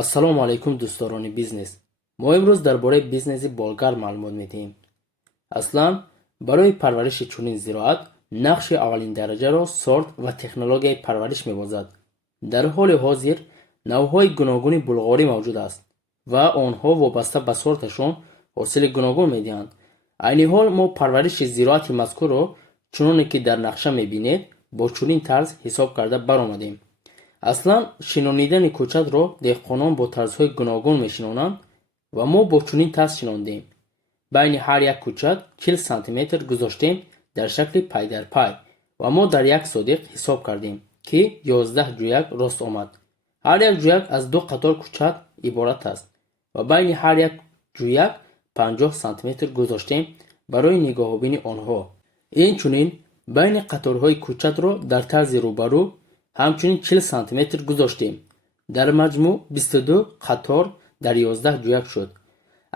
ассалому алайкум дӯстдорони бизнес. мо имрӯз дар бораи бизнеси болгар маълумот медиҳем. аслан барои парвариши чунин зироат нақши аввалиндараҷаро сорт ва технологияи парвариш мебозад. дар ҳоли ҳозир навъҳои гуногуни булғори мавҷуд аст ва онҳо вобаста ба сорташон ҳосили гуногун медиҳанд. айни ҳол мо парвариши зироати мазкурро чуноне ки дар нақша мебинед бо чунин тарз ҳисоб карда баромадем. аслан шинонидани кӯчатро деҳқонон бо тарзҳои гуногун мешинонанд ва мо бо чунин тарз шинондем. байни ҳар як кӯчат 40 сантиметр гузоштем дар шакли пай дар пай ва мо дар як содиқ ҳисоб кардем ки 11 ҷӯяк рост омад. ҳар як ҷӯяк аз ду қатор кӯчат иборат аст ва байни ҳар як ҷӯяк 50 сантиметр гузоштем барои нигоҳубини онҳо. инчунин байни қаторҳои кӯчатро дар тарзи рӯбарӯ ҳамчунин 40 сантиметр гузоштем. дар маҷмӯъ 22 қатор дар 11 ҷӯяк шуд.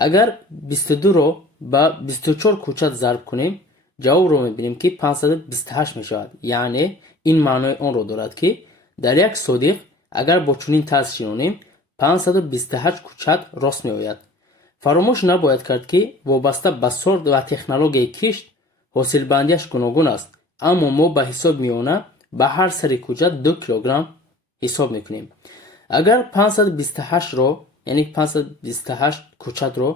агар 22ро ба 24 кӯчат зарб кунем, ҷавобро мебинем ки 528 мешавад. яъне ин маънои онро дорад ки дар як содиқ агар бо чунин тарз шинонем 528 кӯчат рост меояд. фаромуш набояд кард ки вобаста ба сорт ва технологияи кишт ҳосилбандиаш гуногун аст, аммо мо ба ҳисоби миёна ба ҳар сари кӯчат 2 килограмм ҳисоб мекунем. агар 528 кӯчатро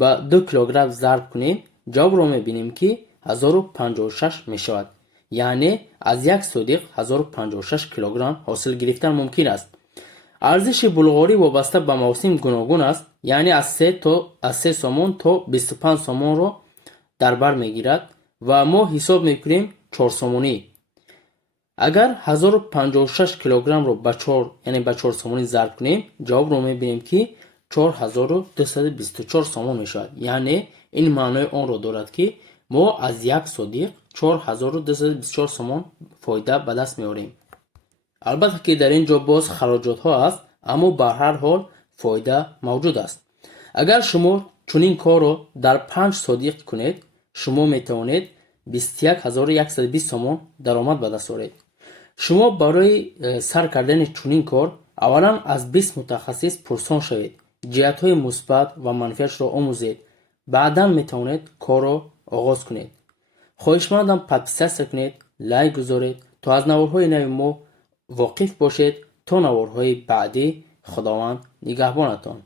ба 2 килограмм зарб кунем, ҷавобро мебинем ки 1056 мешавад. яъне аз як содиқ 1056 килограмм ҳосил гирифтан мумкин аст. арзиши булғори вобаста ба мавсим гуногун аст, яъне аз 3 сомон то 25 сомонро дар бар мегирад ва мо ҳисоб мекунем 4 сомонӣ. агар 1056 килограммро ба 4 яъне ба 4 сомонӣ зарб кунем, ҷавобро мебинем ки 4224 сомон мешавад. яъне ин маънои онро дорад ки мо аз як содиқ 4224 сомон фоида ба даст меорем. албатта ки дар ин ҷо боз хароҷотҳо аст, аммо ба ҳар ҳол фоида мавҷуд аст. агар шумо чунин корро дар 5 содиқ кунед, шумо метавонед 21120 сомон даромад ба даст оред. шумо барои сар кардани чунин кор аввалан аз 20 мутахассис пурсон шавед, ҷиҳатҳои мусбат ва манфиашро омӯзед. баъдан метавонед корро оғоз кунед. хоҳишмандам подписатсия кунед, лайк гузоред то аз наворҳои нави мо воқиф бошед. то наворҳои баъдӣ, худованд нигаҳбонатон.